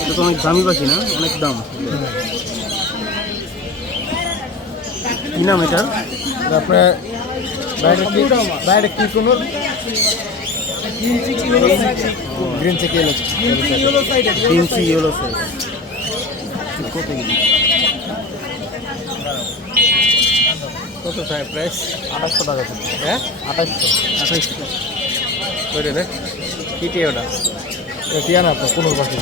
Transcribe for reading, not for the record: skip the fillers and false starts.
এটা তো অনেক দামি পাখি না, অনেক দাম। কি নাম এটার? আপনার বাইরে কি কোনো গ্রিন চিকি ইয়েলো সাইজ কত দিন? কত চাই প্রাইস? 2800 টাকা। হ্যাঁ 2800। ওইটা রে কি টিয়া ওটা? টিয়া না আপনার কোনো পাখি।